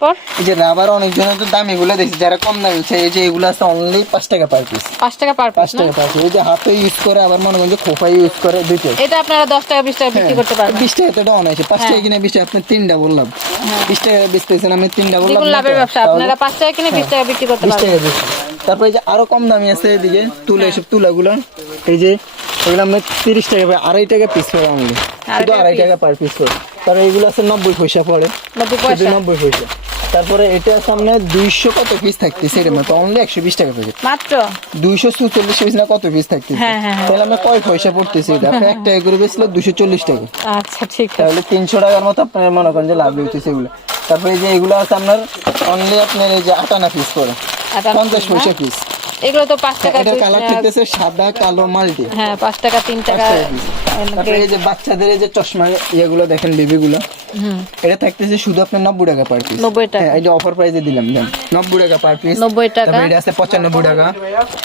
তারপর? এই যে রাবার অনেক জনের তো দাম এগুলো দেখছি যারা কম দামি চাই এই যে এগুলো আছে অনলি পাঁচ টাকা পার পিস পাঁচ টাকা পার পাঁচ টাকা পার পিস এই যে হাতে ইউজ করে আবার মনে করেন যে ইউজ করে এটা আপনারা দশ টাকা বিশ টাকা বিক্রি করতে পারবেন। বিশ টাকা আছে পাঁচ টাকা কিনে বিশ টাকা আপনি তিনটা বললাম। বিশ টাকা বেচতেছেন আমি তিনটা বললাম লাভের ব্যবসা আপনারা পাঁচ টাকা কিনে বিশ টাকা বিক্রি করতে পারবেন। তারপরে যে আরও কম দামি আছে এদিকে তুলা এসব তুলাগুলো। এই যে এগুলো আমরা তিরিশ টাকা পাই আড়াই টাকা পিস করে অনলি শুধু আড়াই টাকা পার পিস পড়ে তারপরে এগুলো আছে নব্বই পয়সা পড়ে। নব্বই পয়সা। নব্বই পয়সা। তারপরে এটা সামনে দুইশো কত পিস থাকতেছে? এর মানে অনলি একশো বিশ টাকা পেয়েছে মাত্র? দুইশো চল্লিশ পিস না কত পিস থাকতেছে? হ্যাঁ, হ্যাঁ, হ্যাঁ। তাহলে আমরা কয় পয়সা পড়তেছি এটা? আপনি এক টাকা করে বেচলে দুশো চল্লিশ টাকা। আচ্ছা ঠিক তাহলে তিনশো টাকার মতো আপনার মনে করেন যে লাভ হইতেছে এগুলো। তারপরে যে এগুলো আছে আপনার অনলি আপনার এই যে আটানা পিস করে। পঞ্চাশ পয়সা পিস এগুলো তো পাঁচ টাকা এটা কালার থাকতেছে সাদা কালো মাল্টি। হ্যাঁ পাঁচ টাকা তিন টাকা টাকা তারপরে এই যে বাচ্চাদের এই যে চশমা ইয়েগুলো দেখেন বেবিগুলো হুম। এটা থাকতেছে শুধু আপনার নব্বই টাকা পার পিস নব্বই টাকা। হ্যাঁ এই যে অফার প্রাইসে দিলাম দেন। নব্বই টাকা পার পিস নব্বই টাকা। তারপরে এটা আছে পঁচানব্বই টাকা।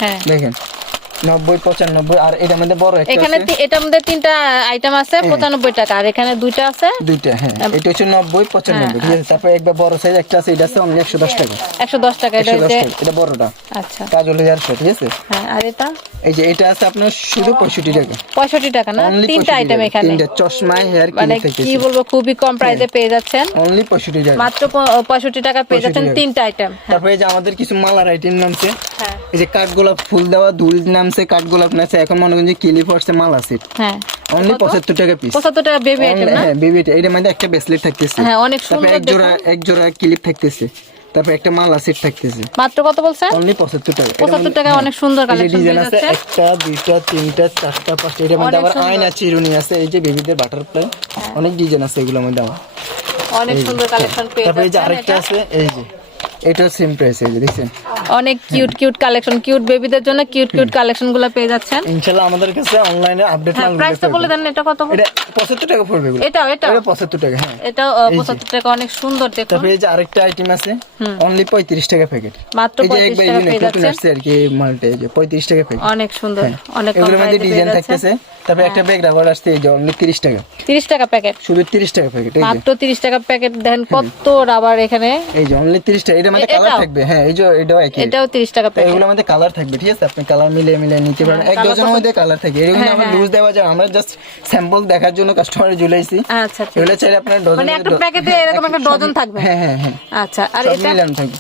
হ্যাঁ। দেখেন। নব্বই পঁচানব্বই আর এটার মধ্যে বড় একটা এখানে এটার মধ্যে তিনটা আইটেম আছে পঁচানব্বই টাকা আর এখানে দুইটা আছে? দুইটা হ্যাঁ। এটা হচ্ছে নব্বই পঁচানব্বই। ঠিক আছে তারপরে একবার বড় সাইজ একটা আছে এটা আছে অনলি দশ টাকা। একশো দশ টাকা এটা বড়টা। আচ্ছা। কাজল হেয়ারশো ঠিক আছে? হ্যাঁ আর এটা? এই যে এটা আছে আপনার শুধু পঁয়ষট্টি টাকা। পঁয়ষট্টি টাকা না? তিনটা আইটেম এখানে। তিনটা চশমা হেয়ার মানে কি বলব খুবই কম প্রাইসে পেয়ে যাচ্ছেন। অনলি পঁয়ষট্টি টাকা। মাত্র প- পঁয়ষট্টি টাকা পেয়ে যাচ্ছেন তিনটা আইটেম তারপরে এই যে আমাদের কিছু মালার আইটেম নামছে। হ্যাঁ। এই যে কাঠগোলাপ ফুল দেওয়া দুল নামছে কাঠগোলাপ নামছে এখন মনে করেন যে ক্লিপ হচ্ছে মালা সেট হ্যাঁ। অনলি পঁচাত্তর টাকা পিস পঁচাত্তর টাকা বেবি আইটেম না? হ্যাঁ মধ্যে একটা ব্রেসলেট থাকতেছে। হ্যাঁ অনেক সুন্দর এক জোড়া এক জোড়া ক্লিপ থাকতেছে। তারপরে একটা মালা সেট থাকতেছে। মাত্র কত বলছেন? অনলি পঁচাত্তর টাকা। এটার পঁচাত্তর মধ্যে- টাকা অনেক সুন্দর কালেকশন ডিজাইন আছে একটা দুইটা তিনটা চারটা পাঁচটা। মধ্যে আবার সুন্দর। আয়না চিরুনি আছে এই যে বেবিদের বাটারফ্লাই অনেক ডিজাইন আছে এগুলোর মধ্যে আমার অনেক সুন্দর কালেকশন পেয়ে তারপরে এই যে আরেকটা আছে এই যে। এটা সেম প্রাইস এই দেখছেন। অনেক কিউট কিউট কালেকশন কিউট বেবিদের জন্য কিউট কিউট কালেকশনগুলো পেয়ে যাচ্ছেন। ইনশাআল্লাহ আমাদের কাছে অনলাইনে আপডেট হ্যাঁ প্রাইসটা বলে দেন এটা কত এটা পঁচাত্তর টাকা পড়বে এটাও এটাও। এটা পঁচাত্তর টাকা হ্যাঁ। এটাও পঁচাত্তর টাকা অনেক সুন্দর দেখুন। তারপরে এই যে আরেকটা আইটেম আছে অনলি পঁয়ত্রিশ টাকা প্যাকেট মাত্র এই যে পঁয়ত্রিশ একবার টাকা ইউনিক পেয়ে যাচ্ছেন। আর কি মালটা এই যে পঁয়ত্রিশ টাকা প্যাকেট অনেক সুন্দর অনেক এগুলোর মধ্যে ডিজাইন থাকতেছে। তারপরে একটা ব্যাগ রাবার আসছে এই যে অনলি তিরিশ টাকা। তিরিশ টাকা প্যাকেট শুধু তিরিশ টাকা প্যাকেট মাত্র তিরিশ টাকা প্যাকেট দেখেন কত রাবার এখানে। এই যে অনলি তিরিশ টাকা এটার মধ্যে কালার থাকবে। হ্যাঁ এই যে এটাও একই। এটাও তিরিশ টাকা প্যাকেট এগুলোর মধ্যে কালার থাকবে ঠিক আছে? আপনি কালার মিলিয়ে মিলে নিতে পারেন। এক ডজনের মধ্যে কালার থাকে। এরকম হ্যাঁ, আমরা হ্যাঁ। লুজ দেওয়া যায় আমরা জাস্ট স্যাম্পল দেখার জন্য কাস্টমারে ঝুলাইছি আচ্ছা ঠিক এগুলো চাইলে আপনার ডজন মানে একটা প্যাকেটে এরকম একটা ডজন থাকবে। হ্যাঁ হ্যাঁ হ্যাঁ। আচ্ছা আর এটা? মিলানো থাকবে।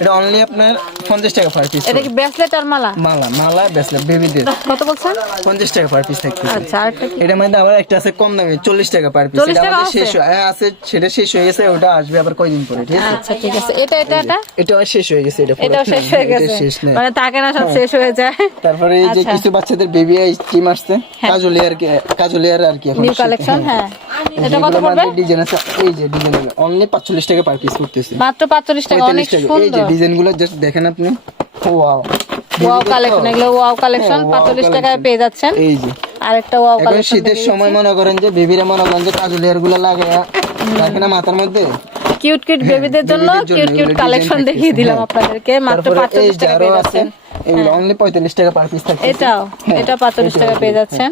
এটা অনলি আপনার পঞ্চাশ টাকা পার পিস এটা কি ব্রেসলেট আর মালা? মালা মালা ব্রেসলেট বেবিদের কত বলছেন? পঞ্চাশ টাকা পার পিস আচ্ছা কি? এটার মধ্যে আবার একটা আছে কম দামে চল্লিশ টাকা পার পিস এটা আমাদের শেষ হ্যাঁ আছে সেটা শেষ হয়ে গেছে ওটা আসবে আবার কয়দিন পরে ঠিক আছে? আচ্ছা ঠিক আছে। এটা এটা এটা? এটা শেষ হয়ে গেছে এটা। এটাও শেষ হয়ে গেছে। শেষ নেই মানে থাকে না সব শেষ হয়ে যায়। তারপরে এই যে আচ্ছা। কিছু বাচ্চাদের বেবি আইসক্রিম আসছে কাজলিয়ার কাজলিয়ার আর কি এখন নিউ কালেকশন হ্যাঁ। এটা কত পড়বে? ডিজাইন আছে এই যে ডিজাইন অনলি পাঁচচল্লিশ টাকা পার পিস করতেছে মাত্র পাঁচচল্লিশ টাকা অনেক পঁয়তাল্লিশ এই যে সুন্দর। জাস্ট দেখেন আপনি। ওয়াও ওয়াও কালেকশন এগুলো ওয়াও কালেকশন হ্যাঁ, wow পাঁচচল্লিশ collection। টাকায় পেয়ে যাচ্ছেন। এই যে। আরেকটা ওয়াও কালেকশন শীতের সময় মনে করেন যে বেবিরা মনে করেন যে কাজলিয়ারগুলো লাগে রাখে না মাথার মধ্যে? কিউট কিউট বেবিদের জন্য কিউট কিউট কালেকশন দেখিয়ে দিলাম হ্যাঁ। আপনাদেরকে। মাত্র পাঁচচল্লিশ টাকা পেয়ে যাচ্ছেন। এগুলো অনলি পঁয়তাল্লিশ টাকা পার পিস থাকে এটাও হ্যাঁ, এটা টাকা পেয়ে যাচ্ছেন।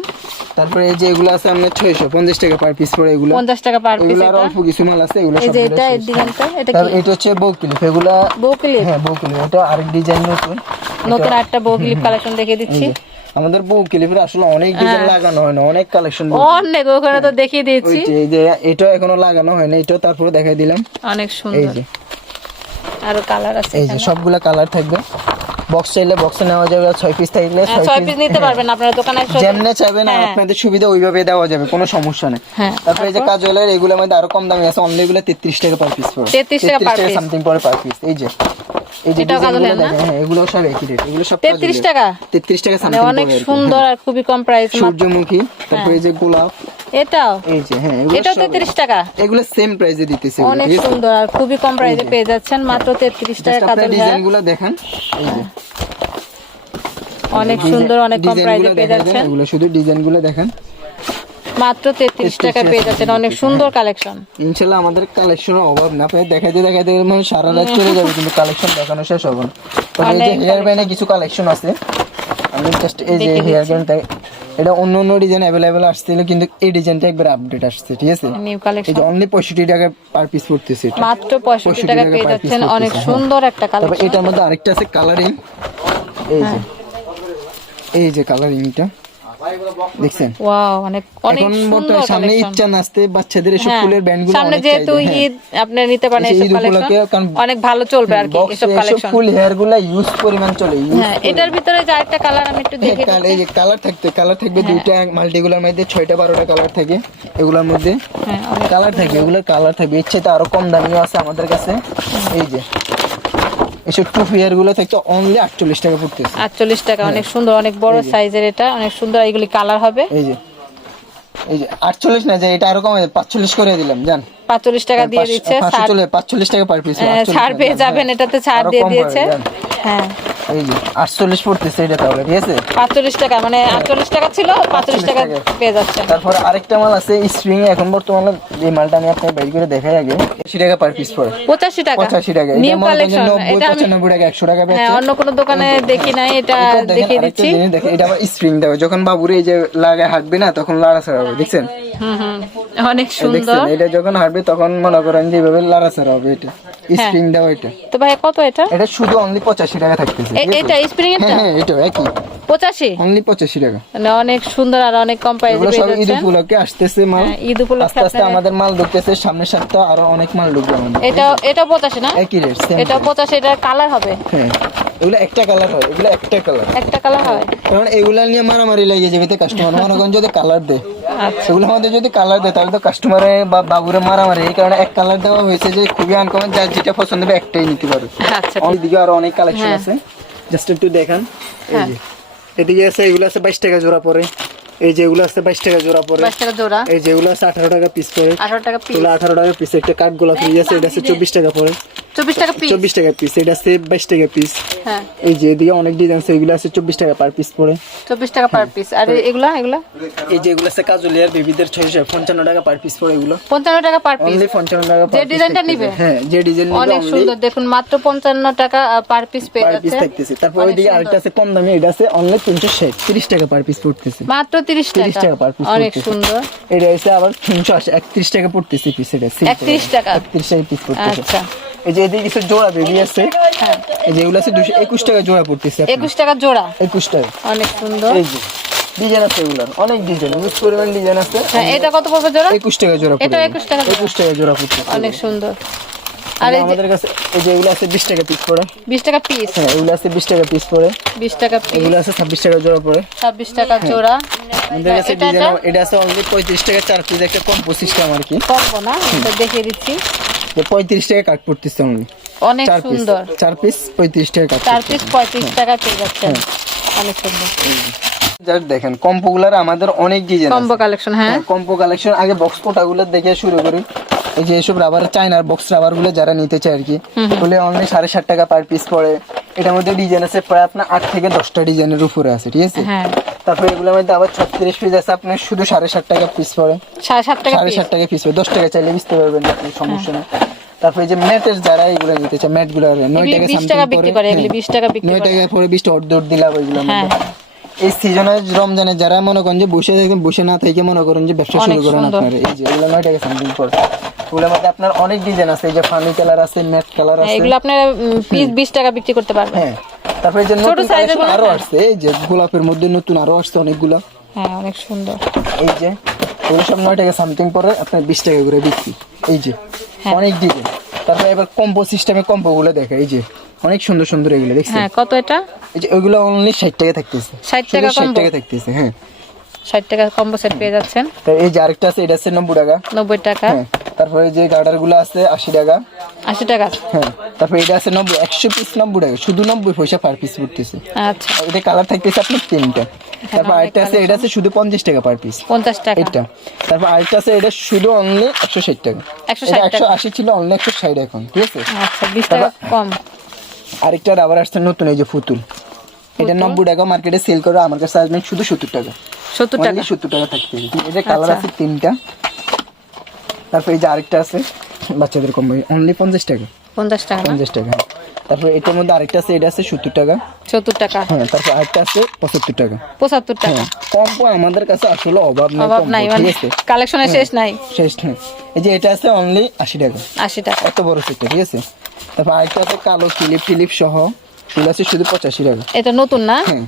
তারপরে এই যে এগুলো আছে আপনার ছয়শো পঞ্চাশ টাকা পার পিস পড়ে এগুলো। পঞ্চাশ টাকা পার পিস এগুলো অল্প কিছু মাল আছে এগুলো এই যে এটা এই শেষ। এটা কি? এটা হচ্ছে বউ ক্লিপ এগুলা হ্যাঁ বউ এটা আরেক ডিজাইন নতুন। নতুন একটা বউ কালেকশন দেখিয়ে দিচ্ছি। আমাদের বউ ক্লিপের আসলে অনেক ডিজাইন লাগানো হয় না অনেক কালেকশন অনেক ওখানে তো দেখিয়ে দিয়েছি। এই যে এটা এখনও লাগানো হয় না এটা তারপরে দেখাই দিলাম। অনেক এই সুন্দর। যে। আরও কালার আছে এই যে সবগুলা কালার থাকবে। বক্স চাইলে বক্সে নেওয়া যাবে আর ছয় পিস থাকলে হ্যাঁ, ছয় পিস পিস নিতে পারবেন আপনারা দোকানে যেমনে চাইবেন হ্যাঁ। আপনাদের সুবিধা ওইভাবে দেওয়া যাবে কোনো সমস্যা নেই। হ্যাঁ। তারপরে এই যে কাজলের এগুলোর মধ্যে আরও কম দামি আছে অনলি এগুলো তেত্রিশ টাকা পার পিস পড়ে 33 টাকা per piece। সামথিং পরে পার পিস এই যে এই যে হ্যাঁ এগুলো সব একই রেট এগুলো সব 33 টাকা? তেত্রিশ টাকা মানে সামথিং অনেক সুন্দর আর খুবই কম প্রাইস সূর্যমুখী তারপরে যে গোলাপ এটাও? এই যে হ্যাঁ এটাও সব- তেত্রিশ টাকা? এগুলো সেম প্রাইসে দিতেছে অনেক সুন্দর আর খুবই কম প্রাইসে পেয়ে যাচ্ছেন মাত্র তেত্রিশ টাকা Just আপনার ডিজাইনগুলো দেখেন। এই যে। অনেক সুন্দর অনেক কম প্রাইসে পেয়ে যাচ্ছেন। এগুলো শুধু ডিজাইনগুলো দেখেন। মাত্র তেত্রিশ টাকা পেয়ে যাচ্ছেন অনেক সুন্দর কালেকশন ইনশাল্লাহ আমাদের কালেকশনের অভাব না আপনি দেখাইতে দেখাইতে মানে সারা রাত চলে যাবে কিন্তু কালেকশন দেখানো শেষ হবে না। তবে এই যে হেয়ার ব্যান্ডে কিছু কালেকশন আছে। আমি জাস্ট এই যে হেয়ার। ব্যান্ড এটা অন্য অন্য ডিজাইন অ্যাভেলেবেল আসছিল কিন্তু এই ডিজাইনটা একবার আপডেট আসছে ঠিক আছে? নিউ কালেকশন এটা অনলি পঁয়ষট্টি টাকা পার পিস পড়তেছে এটা। মাত্র 65 টাকা পেয়ে যাচ্ছেন অনেক হ্যাঁ। সুন্দর একটা কালার কালেকশন এটার মধ্যে আরেকটা আছে কালারিং এই যে এই যে কালারিংটা দেখছেন? ওয়াও অনেক অনেক সুন্দর সামনে ইচ্ছা নাচতে বাচ্চাদের এসব হ্যাঁ, ফুলের ব্যান্ড সামনে যেহেতু হ্যাঁ। ঈদ আপনি নিতে পারেন এসব কালেকশন অনেক ভালো চলবে আর কি এসব এসব কালেকশন ফুল হেয়ারগুলা ইউজ পরিমাণ চলে হ্যাঁ এটার ভিতরে যে আরেকটা কালার আমি একটু দেখে কাল- এই যে কালার থাকতে কালার থাকবে দুইটা মাল্টিগুলার মধ্যে ছয়টা বারোটা কালার থাকে এগুলোর মধ্যে। হ্যাঁ কালার থাকে এগুলোর কালার থাকবে। ইচ্ছে তো আরও কম দামিও আছে আমাদের কাছে। এই যে। এসব টু ফিয়ারগুলো থাকতে অনলি আটচল্লিশ টাকা পড়তেছে। আটচল্লিশ টাকা অনেক সুন্দর অনেক বড় সাইজের এটা অনেক সুন্দর এইগুলি কালার হবে। এই যে। এই যে আটচল্লিশ না যে এটা আরও কমে পাঁচচল্লিশ করে দিলাম জান। পাঁচচল্লিশ টাকা দিয়ে দিচ্ছে পাঁচশো ষাট চলে পাঁচচল্লিশ টাকা পার পিস হ্যাঁ, ছাড় পেয়ে যাবেন এটাতে ছাড় দিয়ে দিয়েছে। হ্যাঁ। এই যে আটচল্লিশ পড়তেছে এটা তাহলে ঠিক আছে? পাঁচচল্লিশ টাকা মানে আটচল্লিশ টাকা ছিল পাঁচচল্লিশ টাকা। পেয়ে তারপরে আরেকটা মাল আছে স্প্রিং এখন বর্তমানে এই মালটা আমি আপনাকে বের করে দেখাই আগে আশি টাকা পার পিস পড়ে। পঁচাশি টাকা। পঁচাশি টাকা। নিউ কালেকশন এটা পঁচানব্বই টাকা একশো টাকা হ্যাঁ অন্য কোনো দোকানে দেখি নাই এটা দেখিয়ে দিচ্ছি। এটা আবার স্প্রিং দেবে যখন বাবুরে এই যে লাগায় হাঁটবে না তখন লাড়াছাড়া হবে দেখছেন? অনেক সুন্দর। এটা যখন হাঁটবে তখন মনে করেন যে এইভাবে লাড়াছাড়া হবে এটা হ্যাঁ। স্প্রিং দেওয়া এটা। তো ভাই কত এটা? এটা শুধু অনলি পঁচাশি টাকা থাকতেছে? এটা স্প্রিং হ্যাঁ এটা হ্যাঁ এটা একই। পঁচাশি? অনলি পঁচাশি টাকা। মানে অনেক সুন্দর আর অনেক কম প্রাইসে পেয়ে সব ঈদ উপলক্ষে আসতেছে মাল। হ্যাঁ, ঈদ উপলক্ষে আস্তে আস্তে আমাদের মাল ঢুকতেছে সামনের সপ্তাহ আরও অনেক মাল ঢুকবে এটা এটা পঁচাশি না? একই রেট এটা পঁচাশি এটা কালার হবে। হ্যাঁ এগুলো একটা কালার হয় এগুলো একটা কালার একটা কালার হয়। কারণ এগুলা নিয়ে মারামারি লাগে যাবে কাস্টমার মনে করেন যদি কালার দেয় আচ্ছা। সেগুলো আমাদের যদি কালার দেয় তাহলে তো কাস্টমারে বা বাবুরে মারামারি। এই কারণে এক কালার দেওয়া হয়েছে যে খুবই আনকমন যার যেটা পছন্দ হবে একটাই নিতে পারে। আচ্ছা ওইদিকে আরও অনেক কালেকশন হ্যাঁ। আছে। জাস্ট একটু দেখান। এই হ্যাঁ। যে এদিকে আছে এগুলো আছে বাইশ টাকা জোড়া পরে। এই যে এগুলো আছে বাইশ টাকা জোড়া পরে। টাকা জোড়া। এই যেগুলো আছে আঠারো টাকা পিস পরে। আঠারো টাকা পিস আঠারো টাকা পিস একটা কাঠ গোলাপ আছে এটা আছে চব্বিশ টাকা পরে। চব্বিশ টাকা পিস চব্বিশ টাকা পিস এটা আছে বাইশ টাকা পিস হ্যাঁ। এই যে এদিকে অনেক ডিজাইন আছে এগুলো আছে চব্বিশ টাকা পার পিস পরে। চব্বিশ টাকা পার পিস আর এগুলা এগুলা? এই যে এগুলো আছে কাজুলিয়ার বেবিদের ছয়শো পঞ্চান্ন টাকা পার পিস পরে এগুলো। পঞ্চান্ন টাকা পার পিস অনলি পঞ্চান্ন টাকা যে ডিজাইনটা নিবে? হ্যাঁ যে ডিজাইন নিবে অনেক সুন্দর। দেখুন মাত্র পঞ্চান্ন টাকা পার পিস পেয়ে পার পিস থাকতেছে। তারপর ওইদিকে আরেকটা আছে কম দামে এটা আছে অনলি তিনশো ষাট তিরিশ টাকা পার পিস পড়তেছে। মাত্র তিরিশ 30 টাকা টাকা piece অনেক সুন্দর। এটা এসে আবার তিনশো আশি একত্রিশ টাকা পড়তেছে পিস এটা 31 টাকা? একত্রিশ টাকা পিস পড়তেছে। আচ্ছা। এই যে এদিকে কিছু জোড়া বেবি আছে। হ্যাঁ। এই যে এগুলো আছে দুশো একুশ টাকা জোড়া পড়তেছে আপনার। একুশ টাকা জোড়া। একুশ টাকা। অনেক সুন্দর। এই যে ডিজাইন আছে এগুলার অনেক ডিজাইন ইউজ পরিমাণ ডিজাইন আছে। হ্যাঁ এটা কত পড়বে জোড়া? একুশ টাকা জোড়া এটাও 21 টাকা জোড়া? একুশ টাকা জোড়া পড়তেছে। অনেক সুন্দর। আর আমাদের কাছে এই যে এগুলো আছে টাকা পিস পড়ে। বিশ টাকা পিস হ্যাঁ এগুলো আছে বিশ টাকা পিস পড়ে। বিশ টাকা পিস এগুলো আছে ছাব্বিশ টাকা জোড়া পড়ে। ছাব্বিশ টাকা জোড়া। আমাদের কাছে এটা ডিজাইন এটা এটা আছে অনলি পঁয়ত্রিশ টাকা চার পিস একটা আর কি। না এটা দেখিয়ে দিচ্ছি। যে পঁয়ত্রিশ টাকা কাট পড়তেছে অনলি অনেক সুন্দর। চার পিস পঁয়ত্রিশ টাকা চার পিস পঁয়ত্রিশ টাকা পেয়ে যাচ্ছেন। অনেক সুন্দর। জাস্ট দেখেন কম্পো গুলার আমাদের অনেক ডিজাইন কম্বো কালেকশন হ্যাঁ। কম্পো কালেকশন আগে বক্স কোটাগুলো দেখে শুরু করি। এই যে এসব রাবার চাইনার বক্স রাবারগুলো যারা নিতে চায় আর কি বলে অনলি সাড়ে ষাট টাকা পার পিস পড়ে। এটার মধ্যে ডিজাইন আছে প্রায় আপনার আট থেকে দশটা ডিজাইনের উপরে আছে ঠিক আছে? হ্যাঁ। তারপরে এগুলোর মধ্যে আবার ছত্রিশ পিস আছে আপনার শুধু সাড়ে ষাট টাকা পিস পড়ে। সাড়ে সাত টাকা সাড়ে পিস টাকা পিস পড়ে। দশ টাকা চাইলে বেচতে পারবেন আপনি সমস্যা নেই। তারপরে যে ম্যাটের যারা এগুলো চায় ম্যাটগুলো নয় টাকা 20 টাকা বিক্রি করে, এগুলি হ্যাঁ। 20 টাকা বিক্রি নয় টাকা পরে বিশটা অর্ডার দিলাম ওইগুলো হ্যাঁ। এই সিজনে রমজানে যারা মনে করেন যে বসে থাকেন বসে না থেকে মনে করেন যে ব্যবসা শুরু করেন আপনার এই যে এগুলো নয় টাকা সামথিং পড়ে ওগুলোর মধ্যে আপনার অনেক ডিজাইন আছে এই যে ফানি কালার আছে ম্যাট কালার হ্যাঁ, আছে। এগুলো আপনারা পিস বিশ টাকা বিক্রি করতে পারবেন। হ্যাঁ তারপরে যে নতুন আরও হ্যাঁ। আসছে এই যে গোলাপের মধ্যে নতুন আরও আসছে অনেকগুলো। হ্যাঁ অনেক সুন্দর। এই যে এগুলো সব নয় টাকা সামথিং পরে আপনার বিশ টাকা করে বিক্রি। এই যে হ্যাঁ। অনেক ডিজাইন তারপরে এবার কম্বো সিস্টেমে কম্বো গুলো দেখে এই যে অনেক সুন্দর সুন্দর এগুলো দেখছেন? হ্যাঁ কত এটা? এই যে ওগুলো অনলি ষাট টাকা থাকতেছে। 60 টাকা কম্বো 60 টাকা থাকতেছে হ্যাঁ। ষাট টাকা কম্বো সেট পেয়ে যাচ্ছেন। তো এই যে আরেকটা আছে এটা আছে নব্বই টাকা। নব্বই টাকা। হ্যাঁ। তারপরে যে গার্ডারগুলো আছে আশি টাকা। আশি টাকা। হ্যাঁ তারপরে এটা আছে নব্বই একশো পিস নব্বই টাকা শুধু নব্বই পয়সা পার পিস পড়তেছে। আচ্ছা। এটা কালার থাকতেছে আপনার তিনটা। তারপর আরেকটা আছে এটা আছে শুধু পঞ্চাশ টাকা পার পিস পঞ্চাশ টাকা। এটা। তারপর আরেকটা আছে এটা শুধু অনলি একশো ষাট টাকা। 160 একশো আশি ছিল অনলি একশো ষাট এখন ঠিক আছে? আচ্ছা বিশ টাকা কম। আরেকটা রাবার আসছে নতুন এই যে ফুতুল এটা নব্বই টাকা মার্কেটে সেল করে আমার কাছে আসবেন শুধু সত্তর টাকা। সত্তর টাকা? সত্তর টাকা থাকতে এটা কালার। আছে তিনটা। তারপর এই যে আরেকটা আছে বাচ্চাদের কম অনলি পঞ্চাশ টাকা। পঞ্চাশ টাকা পঞ্চাশ টাকা হ্যাঁ। তারপর এটার মধ্যে আরেকটা আছে এটা আছে সত্তর টাকা। সত্তর টাকা। হ্যাঁ তারপর আরেকটা আছে পঁচাত্তর টাকা। পঁচাত্তর টাকা। হ্যাঁ কম্পো আমাদের কাছে আসলে অভাব নেই অভাব নাই মানে কালেকশনের শেষ নাই। শেষ নেই। এই যে এটা আছে অনলি আশি টাকা। আশি টাকা। এত বড় সেটটা ঠিক আছে? তারপর আরেকটা আছে কালো ক্লিপ টিলিপ সহ। এগুলো আছে শুধু পঁচাশি টাকা। এটা নতুন না? হ্যাঁ।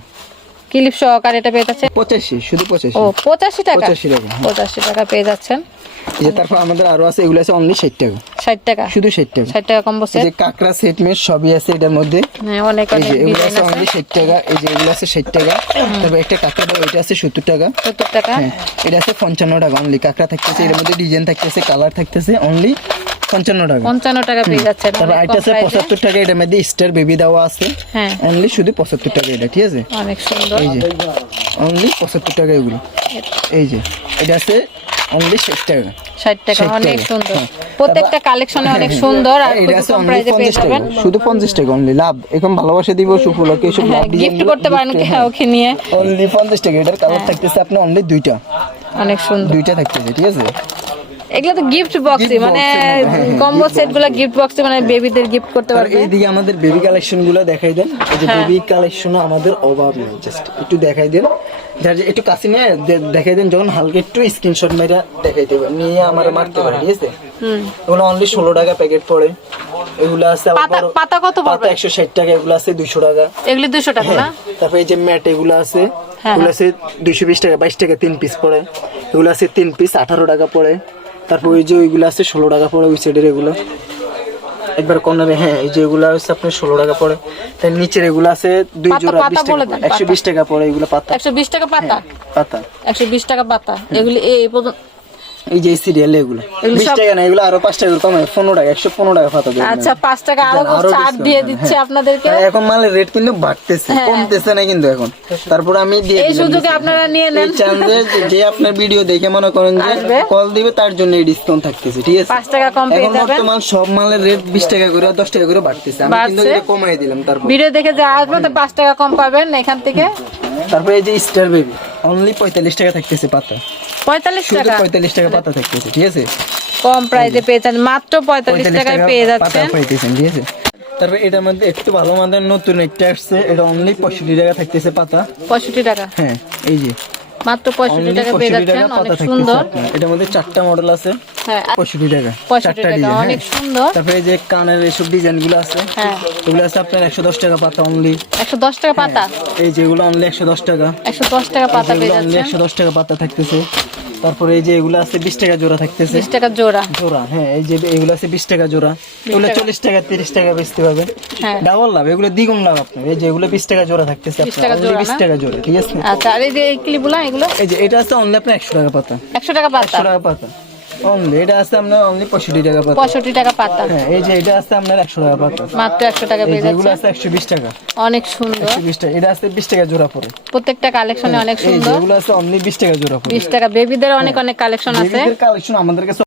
ক্লিপ সহকারে এটা পেয়ে যাচ্ছে পঁচাশি শুধু পঁচাশি। ও পঁচাশি টাকা? পঁচাশি টাকা হ্যাঁ। পঁচাশি টাকা পেয়ে যাচ্ছেন। এই যে তারপর আমাদের আরও আছে এগুলো আছে অনলি ষাট টাকা। ষাট টাকা? শুধু ষাট টাকা। ষাট টাকা কম্বো এই যে কাঁকড়া সেট মেট সবই আছে এটার মধ্যে। হ্যাঁ অনেক এই অনেক যে এগুলো আছে অনলি ষাট টাকা এই যে এগুলো আছে ষাট টাকা। তারপর একটা কাঁকড়া দাও এটা আছে সত্তর টাকা। সত্তর টাকা? হ্যাঁ এটা আছে পঞ্চান্ন টাকা অনলি কাঁকড়া থাকতেছে এর মধ্যে ডিজাইন থাকতেছে কালার থাকতেছে অনলি পঞ্চান্ন টাকা। পঞ্চান্ন টাকা পেয়ে যাচ্ছেন। তারপর অনেক আছে পঁচাত্তর টাকা এটার মধ্যে স্টার বেবি দেওয়া আছে। হ্যাঁ। অনলি শুধু পঁচাত্তর টাকা এটা ঠিক আছে? অনেক সুন্দর। এই যে। অনলি পঁচাত্তর টাকা এগুলো। এই যে। এটা আছে অনলি ষাট টাকা। ষাট টাকা অনেক সুন্দর। হ্যাঁ। প্রত্যেকটা কালেকশনে অনেক সুন্দর আর এটা আছে অনলি পঞ্চাশ টাকা। শুধু পঞ্চাশ টাকা অনলি লাভ। এখন ভালোবাসা দিব এসব হ্যাঁ গিফট করতে পারেন হ্যাঁ ওকে নিয়ে। অনলি পঞ্চাশ টাকা। এটার কালার হ্যাঁ। থাকতেছে আপনার অনলি দুইটা। অনেক সুন্দর। দুইটা থাকতেছে ঠিক আছে? এগুলো তো গিফট বক্সে Gift মানে হ্যাঁ, কম্বো গিফট বক্সে মানে বেবিদের গিফট করতে পারবে। এইদিকে আমাদের বেবি দেখাই দেন। এই যে হ্যাঁ। বেবি কালেকশন আমাদের অভাব নেই জাস্ট একটু দেখাই দেন। যার একটু কাছে নিয়ে দেখাই দেন যখন হালকা একটু স্ক্রিনশট মেরে দেখাই দেবেন নিয়ে আমার মারতে পারে ঠিক আছে? এগুলো অনলি ষোলো টাকা প্যাকেট পড়ে। এগুলো আছে পাতা কত পাতা একশো ষাট টাকা এগুলো আছে দুইশো টাকা। এগুলি দুশো টাকা না? তারপরে এই যে ম্যাট এগুলো আছে হ্যাঁ, এগুলো আছে দুইশো বিশ টাকা বাইশ টাকা তিন পিস পড়ে। এগুলো আছে তিন পিস আঠারো টাকা পড়ে। তারপর ওই যে ওইগুলো আছে ষোলো টাকা পড়ে ওই সাইডের এগুলো। একবার কর্নারে হ্যাঁ এই যে এগুলো হচ্ছে আপনার ষোলো টাকা পড়ে। তার নিচের এগুলো আছে দুই জোড়া বিশ টাকা একশো বিশ টাকা পড়ে এগুলো পাতা। একশো বিশ টাকা পাতা? পাতা। একশো বিশ টাকা পাতা। এগুলি এই পর্যন্ত এই যে সিরিয়াল এগুলো। বিশ টাকা না এগুলো আরও পাঁচ টাকা কমে পনেরো টাকা একশো পনেরো টাকা পাতা আচ্ছা পাঁচ টাকা আরও ছাড় দিয়ে দিচ্ছে হ্যাঁ। আপনাদেরকে। এখন মালের রেট কিন্তু বাড়তেছে হ্যাঁ। কমতেছে না কিন্তু এখন। তারপর আমি দিয়ে এই সুযোগে আপনারা নিয়ে নেন। যে- যে আপনার ভিডিও দেখে মনে করেন যে কল দিবে তার জন্য এই ডিসকাউন্ট থাকতেছে ঠিক আছে? পাঁচ টাকা কম পেয়ে যাবেন। বর্তমান সব মালের রেট বিশ টাকা করে দশ টাকা করে বাড়তেছে। আমি কিন্তু এটা কমাই দিলাম তারপর। ভিডিও দেখে যে আসবে তো পাঁচ টাকা কম পাবেন এখান থেকে। তারপরে এই যে স্টার বেবি অনলি পঁয়তাল্লিশ টাকা থাকতেছে পাতা। পঁয়তাল্লিশ টাকা। পঁয়তাল্লিশ টাকা পাতা থাকতেছে ঠিক আছে? কম প্রাইসে পেয়েছেন মাত্র পঁয়তাল্লিশ টাকায় টাকা পেয়ে যাচ্ছেন। ঠিক আছে? তারপরে এটার মধ্যে একটু ভালো মানের নতুন একটা আসছে এটা অনলি পঁয়ষট্টি টাকা থাকতেছে পাতা। পঁয়ষট্টি টাকা। হ্যাঁ এই যে। মাত্র পঁয়ষট্টি টাকা পেয়ে যাচ্ছেন পাতা অনেক সুন্দর। এটার মধ্যে চারটা মডেল আছে। হ্যাঁ পঁয়ষট্টি টাকা 65 টাকা, অনেক সুন্দর। তারপরে এই যে কানের এসব ডিজাইনগুলো আছে হ্যাঁ। এগুলো আছে আপনার একশো দশ টাকা পাতা অনলি একশো দশ টাকা পাতা? এই যেগুলো অনলি একশো দশ টাকা। একশো দশ টাকা পাতা অনলি একশো দশ টাকা পাতা থাকতেছে। তারপরে এই যে এগুলো আছে বিশ টাকা জোড়া থাকতেছে। বিশ টাকা জোড়া। জোড়া হ্যাঁ এই যে এগুলো আছে বিশ টাকা জোড়া। এগুলো চল্লিশ টাকা তিরিশ টাকা বেচতে পাবে হ্যাঁ। ডাবল লাভ এগুলো দ্বিগুণ লাভ আপনার। এই যে এগুলো বিশ টাকা জোড়া থাকতেছে 20 টাকা জোড়া বিশ টাকা জোড়া ঠিক আছে? আচ্ছা আর এই যে এই ক্লিপগুলো এগুলো? এই যে এটা আছে অনলি আপনার একশো টাকা পাতা। একশো টাকা পাতা? একশো টাকা পাতা। অনলি এটা আছে আপনার অনলি পঁয়ষট্টি টাকা পাতা। পঁয়ষট্টি টাকা পাতা। হ্যাঁ এই যে এটা আছে আপনার একশো টাকা পাতা। মাত্র একশো টাকা এই পেয়ে যাচ্ছে। আছে একশো বিশ টাকা। অনেক সুন্দর। বিশ টাকা এটা আছে বিশ টাকা জোড়া পরে। প্রত্যেকটা কালেকশনে অনেক সুন্দর। এগুলো আছে অনলি বিশ টাকা জোড়া পরে। বিশ টাকা। বেবিদের অনেক অনেক কালেকশন আছে। কালেকশন আমাদের কাছে